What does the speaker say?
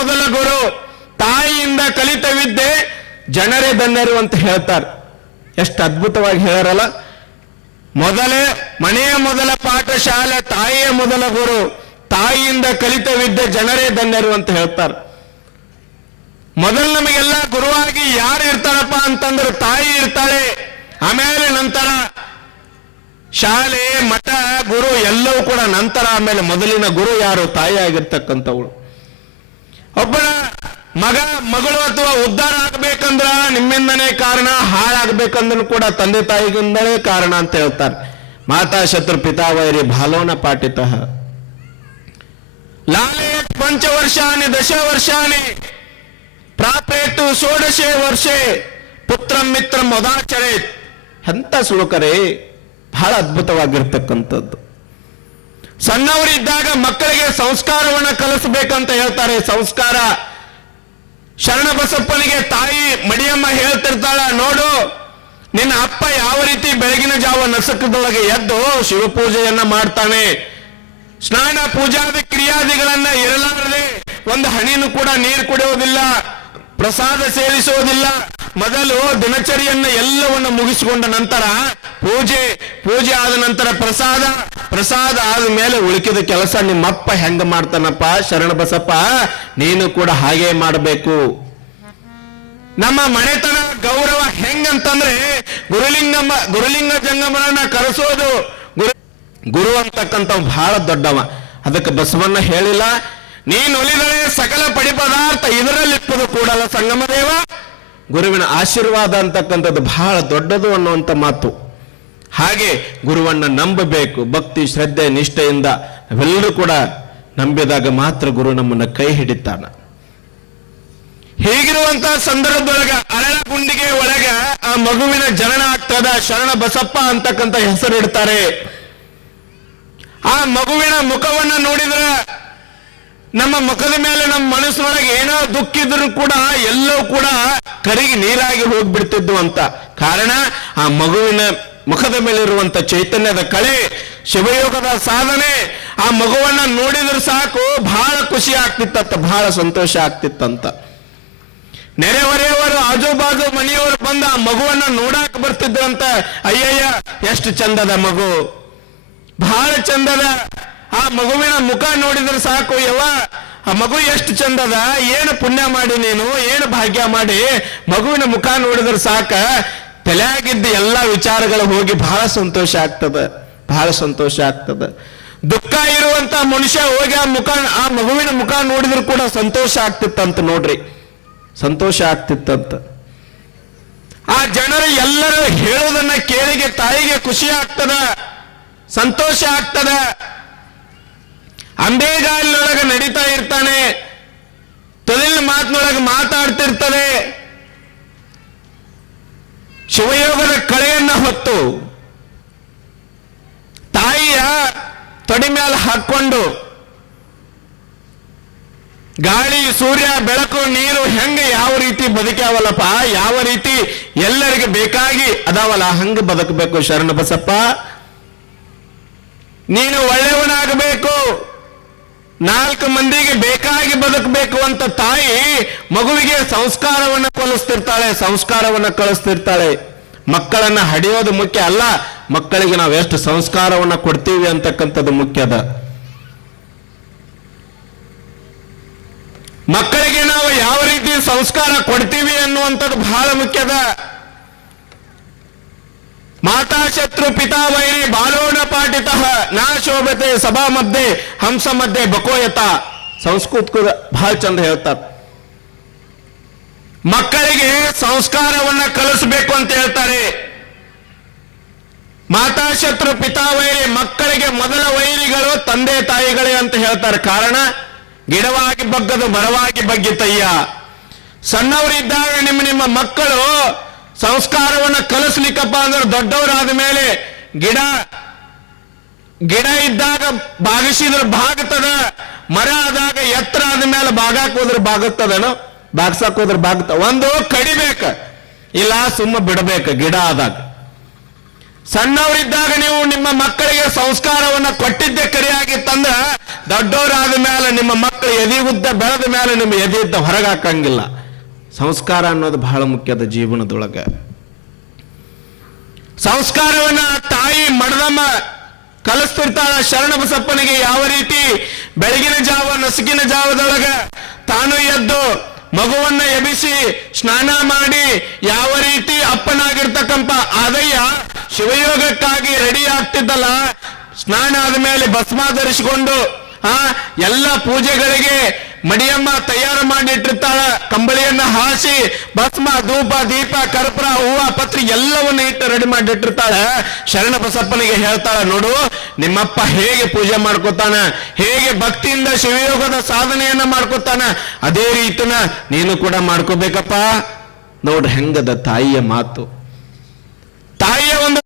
ಮೊದಲ ಗುರು, ತಾಯಿಯಿಂದ ಕಲಿತ ವಿದ್ಯೆ ಜನರೇ ಧನ್ಯರು ಅಂತ ಹೇಳ್ತಾರೆ. ಎಷ್ಟು ಅದ್ಭುತವಾಗಿ ಹೇಳರಲ್ಲ. ಮನೆಯ ಮೊದಲ ಪಾಠಶಾಲೆ ತಾಯಿಯ ಮೊದಲ ಗುರು, ತಾಯಿಯಿಂದ ಕಲಿತ ವಿದ್ಯೆ ಜನರೇ ಧನ್ಯರು ಅಂತ ಹೇಳ್ತಾರೆ. ಮೊದಲು ನಮಗೆಲ್ಲ ಗುರುವಾಗಿ ಯಾರು ಇರ್ತಾರಪ್ಪ ಅಂತಂದ್ರೆ ತಾಯಿ ಇರ್ತಾಳೆ. ಆಮೇಲೆ ನಂತರ ಶಾಲೆ, ಮಠ, ಗುರು ಎಲ್ಲವೂ ಕೂಡ ನಂತರ. ಆಮೇಲೆ ಮೊದಲಿನ ಗುರು ಯಾರು? ತಾಯಿ ಆಗಿರ್ತಕ್ಕಂಥವಳು. ಒಬ್ಬನ ಮಗಳು ಅಥವಾ ಉದ್ಧಾರ ಆಗ್ಬೇಕಂದ್ರ ನಿಮ್ಮಿಂದನೇ ಕಾರಣ, ಹಾಳಾಗ್ಬೇಕಂದ್ರೂ ಕೂಡ ತಂದೆ ತಾಯಿಗಿಂದಲೇ ಕಾರಣ ಅಂತ ಹೇಳ್ತಾರೆ. ಮಾತಾ ಶತ್ರು ಪಿತಾವೈರಿ ಬಾಲೋನ ಪಾಠಿತಃ ಲಾಲಯತ್ ಪಂಚವರ್ಷಾಣಿ ದಶವರ್ಷಾಣಿ ಪ್ರಾಪೇತು ಷೋಡಶೆ ವರ್ಷೆ ಪುತ್ರಂ ಮಿತ್ರಂ ಮದಾಚರೇತ್. ಎಂತ ಶ್ಲೋಕರೇ, ಬಹಳ ಅದ್ಭುತವಾಗಿರ್ತಕ್ಕಂಥದ್ದು. ಸಣ್ಣವರಿದ್ದಾಗ ಮಕ್ಕಳಿಗೆ ಸಂಸ್ಕಾರವನ್ನ ಕಲಿಸಬೇಕಂತ ಹೇಳ್ತಾರೆ. ಸಂಸ್ಕಾರ ಶರಣಬಸಪ್ಪನಿಗೆ ತಾಯಿ ಮಡಿಯಮ್ಮ ಹೇಳ್ತಿರ್ತಾಳ, ನೋಡು ನಿನ್ನ ಅಪ್ಪ ಯಾವ ರೀತಿ ಬೆಳಗಿನ ಜಾವ ನಸಕದೊಳಗೆ ಎದ್ದು ಶಿವಪೂಜೆಯನ್ನ ಮಾಡ್ತಾನೆ, ಸ್ನಾನ ಪೂಜಾದಿ ಕ್ರಿಯಾದಿಗಳನ್ನ ಇರಲಾರದೆ ಒಂದು ಹನಿನೂ ಕೂಡ ನೀರು ಕುಡಿಯೋದಿಲ್ಲ, ಪ್ರಸಾದ ಸೇವಿಸೋದಿಲ್ಲ. ಮೊದಲು ದಿನಚರಿಯನ್ನ ಎಲ್ಲವನ್ನು ಮುಗಿಸಿಕೊಂಡ ನಂತರ ಪೂಜೆ ಆದ ನಂತರ ಪ್ರಸಾದ ಆದ ಮೇಲೆ ಉಳಿಕಿದ ಕೆಲಸ ನಿಮ್ಮಪ್ಪ ಹೆಂಗ ಮಾಡ್ತಾನಪ್ಪ ಶರಣಬಸಪ್ಪ, ನೀನು ಕೂಡ ಹಾಗೆ ಮಾಡಬೇಕು. ನಮ್ಮ ಮನೆತನ ಗೌರವ ಹೆಂಗಂತಂದ್ರೆ ಗುರುಲಿಂಗ ಜಂಗಮರನ್ನ ಕರೆಸೋದು. ಗುರು ಅಂತಕ್ಕಂಥ ಬಹಳ ದೊಡ್ಡವ. ಅದಕ್ಕೆ ಬಸವಣ್ಣ ಹೇಳಿಲ್ಲ, ನೀನೊಲಿದರೆ ಸಕಲ ಪಡಿ ಪದಾರ್ಥ ಇದರಲ್ಲಿಪ್ಪದು ಕೂಡಲ ಸಂಗಮದೇವ. ಗುರುವಿನ ಆಶೀರ್ವಾದ ಅಂತಕ್ಕಂಥದ್ದು ಬಹಳ ದೊಡ್ಡದು ಅನ್ನುವಂಥ ಮಾತು. ಹಾಗೆ ಗುರುವನ್ನ ನಂಬಬೇಕು. ಭಕ್ತಿ, ಶ್ರದ್ಧೆ, ನಿಷ್ಠೆಯಿಂದ ನಾವೆಲ್ಲರೂ ಕೂಡ ನಂಬಿದಾಗ ಮಾತ್ರ ಗುರು ನಮ್ಮನ್ನ ಕೈ ಹಿಡಿತಾನ. ಹೀಗಿರುವಂತಹ ಸಂದರ್ಭದೊಳಗ ಅರಳಗುಂಡಿಗೆ ಒಳಗ ಆ ಮಗುವಿನ ಜನನ ಆಗ್ತದ. ಶರಣ ಬಸಪ್ಪ ಅಂತಕ್ಕಂಥ ಹೆಸರಿಡ್ತಾರೆ. ಆ ಮಗುವಿನ ಮುಖವನ್ನ ನೋಡಿದ್ರೆ ನಮ್ಮ ಮುಖದ ಮೇಲೆ ನಮ್ಮ ಮನಸ್ಸಿನೊಳಗೆ ಏನೋ ದುಃಖ ಇದ್ರೂ ಕೂಡ ಎಲ್ಲವೂ ಕೂಡ ಕರಿಗೆ ನೀರಾಗಿ ಹೋಗ್ಬಿಡ್ತಿದ್ವು ಅಂತ. ಕಾರಣ ಆ ಮಗುವಿನ ಮುಖದ ಮೇಲೆ ಇರುವಂತ ಚೈತನ್ಯದ ಕಳೆ, ಶಿವಯೋಗದ ಸಾಧನೆ. ಆ ಮಗುವನ್ನ ನೋಡಿದ್ರೆ ಸಾಕು ಬಹಳ ಖುಷಿ ಆಗ್ತಿತ್ತಂತ, ಬಹಳ ಸಂತೋಷ ಆಗ್ತಿತ್ತಂತ. ನೆರೆಹೊರೆಯವರು ಆಜುಬಾಜು ಮನೆಯವರು ಬಂದ ಆ ಮಗುವನ್ನ ನೋಡಾಕ ಬರ್ತಿದ್ರಂತ. ಅಯ್ಯಯ್ಯ ಎಷ್ಟು ಚಂದದ ಮಗು, ಬಹಳ ಚಂದದ. ಆ ಮಗುವಿನ ಮುಖ ನೋಡಿದ್ರೆ ಸಾಕು, ಯವ್ವ ಆ ಮಗು ಎಷ್ಟು ಚಂದದ, ಏನು ಪುಣ್ಯ ಮಾಡಿ ನೀನು, ಏನು ಭಾಗ್ಯ ಮಾಡಿ. ಮಗುವಿನ ಮುಖ ನೋಡಿದ್ರೆ ಸಾಕ ತಲೆಯಾಗಿದ್ದ ಎಲ್ಲ ವಿಚಾರಗಳು ಹೋಗಿ ಬಹಳ ಸಂತೋಷ ಆಗ್ತದೆ, ಬಹಳ ಸಂತೋಷ ಆಗ್ತದೆ. ದುಃಖ ಇರುವಂತ ಮನುಷ್ಯ ಹೋಗಿ ಆ ಮಗುವಿನ ಮುಖ ನೋಡಿದ್ರು ಕೂಡ ಸಂತೋಷ ಆಗ್ತಿತ್ತಂತ. ನೋಡ್ರಿ, ಸಂತೋಷ ಆಗ್ತಿತ್ತಂತ. ಆ ಜನರು ಎಲ್ಲರೂ ಹೇಳೋದನ್ನ ಕೇಳಿಗೆ ತಾಯಿಗೆ ಖುಷಿ ಆಗ್ತದ, ಸಂತೋಷ ಆಗ್ತದ. ಅಂಬೇಗಾಲಿನೊಳಗೆ ನಡೀತಾ ಇರ್ತಾನೆ, ತೊಲಿನ ಮಾತಿನೊಳಗೆ ಮಾತಾಡ್ತಿರ್ತದೆ. ಶಿವಯೋಗದ ಕಳೆಯನ್ನ ಹೊತ್ತು ತಾಯಿಯ ತೊಡೆ ಮೇಲೆ ಹಾಕೊಂಡು ಗಾಳಿ, ಸೂರ್ಯ, ಬೆಳಕು, ನೀರು ಹೆಂಗೆ ಯಾವ ರೀತಿ ಬದುಕ್ಯಾವಲ್ಲಪ್ಪ, ಯಾವ ರೀತಿ ಎಲ್ಲರಿಗೆ ಬೇಕಾಗಿ ಅದಾವಲ್ಲ ಹಂಗೆ ಬದುಕಬೇಕು. ಶರಣ ಬಸಪ್ಪ, ನೀನು ಒಳ್ಳೆಯವನಾಗಬೇಕು, 4 ಮಂದಿಗೆ ಬೇಕಾಗಿ ಬದುಕಬೇಕು ಅಂತ ತಾಯಿ ಮಗುವಿಗೆ ಸಂಸ್ಕಾರವನ್ನ ಕಲಿಸ್ತಿರ್ತಾಳೆ, ಸಂಸ್ಕಾರವನ್ನ ಕಳಿಸ್ತಿರ್ತಾಳೆ. ಮಕ್ಕಳನ್ನ ಹಡಿಯೋದು ಮುಖ್ಯ ಅಲ್ಲ, ಮಕ್ಕಳಿಗೆ ನಾವು ಎಷ್ಟು ಸಂಸ್ಕಾರವನ್ನ ಕೊಡ್ತೀವಿ ಅಂತಕ್ಕಂಥದ್ದು ಮುಖ್ಯದ. ಮಕ್ಕಳಿಗೆ ನಾವು ಯಾವ ರೀತಿ ಸಂಸ್ಕಾರ ಕೊಡ್ತೀವಿ ಅನ್ನುವಂಥದ್ದು ಬಹಳ ಮುಖ್ಯದ. ಮಾತಾ ಶತ್ರು ಪಿತಾ ವೈರಿ ಬಾಲೋಣ ಪಾಠಿತಃ ನಾ ಶೋಭತೆ ಸಭಾ ಮಧ್ಯೆ ಹಂಸ ಮಧ್ಯೆ ಬಕೋಯತ. ಸಂಸ್ಕೃತ ಬಹಳ ಚಂದ ಹೇಳ್ತಾರೆ. ಮಕ್ಕಳಿಗೆ ಸಂಸ್ಕಾರವನ್ನ ಕಲಿಸಬೇಕು ಅಂತ ಹೇಳ್ತಾರೆ. ಮಾತಾ ಶತ್ರು ಪಿತಾ ವೈರಿ, ಮಕ್ಕಳಿಗೆ ಮೊದಲ ವೈರಿಗಳು ತಂದೆ ತಾಯಿಗಳೇ ಅಂತ ಹೇಳ್ತಾರೆ. ಕಾರಣ ಗಿಡವಾಗಿ ಬಗ್ಗದು ಮರವಾಗಿ ಬಗ್ಗಿತಯ್ಯ. ಸಣ್ಣವರಿದ್ದಾಗ ನಿಮ್ಮ ಮಕ್ಕಳು ಸಂಸ್ಕಾರವನ್ನ ಕಲಿಸ್ಲಿಕ್ಕಪ್ಪ ಅಂದ್ರೆ ದೊಡ್ಡವರಾದ ಮೇಲೆ ಗಿಡ ಇದ್ದಾಗ ಬಾಗಿಸಿದ್ರೆ ಬಾಗುತ್ತದ, ಮರ ಆದಾಗ ಎತ್ತರ ಆದ ಮೇಲೆ ಬಾಗಾಕ್ ಹೋದ್ರೆ ಬಾಗುತ್ತದೇನೋ, ಬಾಗ್ಸಾಕ್ ಹೋದ್ರೆ ಬಾಗುತ್ತ. ಒಂದು ಕಡಿಬೇಕ, ಇಲ್ಲ ಸುಮ್ಮ ಬಿಡಬೇಕು ಗಿಡ ಆದಾಗ. ಸಣ್ಣವರಿದ್ದಾಗ ನೀವು ನಿಮ್ಮ ಮಕ್ಕಳಿಗೆ ಸಂಸ್ಕಾರವನ್ನ ಕೊಟ್ಟಿದ್ದೆ ಕರಿಯಾಗಿತ್ತಂದ್ರ ದೊಡ್ಡವರಾದ ಮೇಲೆ ನಿಮ್ಮ ಮಕ್ಕಳು ಎದೆ ಉದ್ದ ಬೆಳೆದ ಮೇಲೆ ನಿಮ್ಮ ಎದೆ ಇದ್ದ ಹೊರಗೆ ಹಾಕಂಗಿಲ್ಲ. ಸಂಸ್ಕಾರ ಅನ್ನೋದು ಬಹಳ ಮುಖ್ಯದ ಜೀವನದೊಳಗೆ. ಸಂಸ್ಕಾರವನ್ನ ತಾಯಿ ಮಡದಮ್ಮ ಕಲಿಸ್ತಿರ್ತಾಳ. ಶರಣಬಸಪ್ಪನಿಗೆ ಯಾವ ರೀತಿ ಬೆಳಗಿನ ಜಾವ ನಸುಕಿನ ಜಾವದೊಳಗ ತಾನು ಎದ್ದು ಮಗುವನ್ನ ಎಬ್ಬಿಸಿ ಸ್ನಾನ ಮಾಡಿ ಯಾವ ರೀತಿ ಅಪ್ಪನಾಗಿರ್ತಕ್ಕಂಥ ಆದಯ್ಯ ಶಿವಯೋಗಕ್ಕಾಗಿ ರೆಡಿ ಆಗ್ತಿದ್ದಲ್ಲ, ಸ್ನಾನ ಆದ್ಮೇಲೆ ಭಸ್ಮ ಧರಿಸಿಕೊಂಡು ಎಲ್ಲ ಪೂಜೆಗಳಿಗೆ ಮಡಿಯಮ್ಮ ತಯಾರು ಮಾಡಿಟ್ಟಿರ್ತಾಳ. ಕಂಬಳಿಯನ್ನ ಹಾಸಿ ಭಸ್ಮ ಧೂಪ ದೀಪ ಕರ್ಪೂರ ಹೂವ ಪತ್ರಿ ಎಲ್ಲವನ್ನ ಇಟ್ಟು ರೆಡಿ ಮಾಡಿಟ್ಟಿರ್ತಾಳ. ಶರಣ ಬಸಪ್ಪನಿಗೆ ಹೇಳ್ತಾಳ, ನೋಡು ನಿಮ್ಮಪ್ಪ ಹೇಗೆ ಪೂಜೆ ಮಾಡ್ಕೋತಾನ, ಹೇಗೆ ಭಕ್ತಿಯಿಂದ ಶಿವಯೋಗದ ಸಾಧನೆಯನ್ನ ಮಾಡ್ಕೋತಾನ, ಅದೇ ರೀತಿನ ನೀನು ಕೂಡ ಮಾಡ್ಕೋಬೇಕಪ್ಪ. ನೋಡ್ರಿ ಹೆಂಗದ ತಾಯಿಯ ಮಾತು. ತಾಯಿಯ ಒಂದು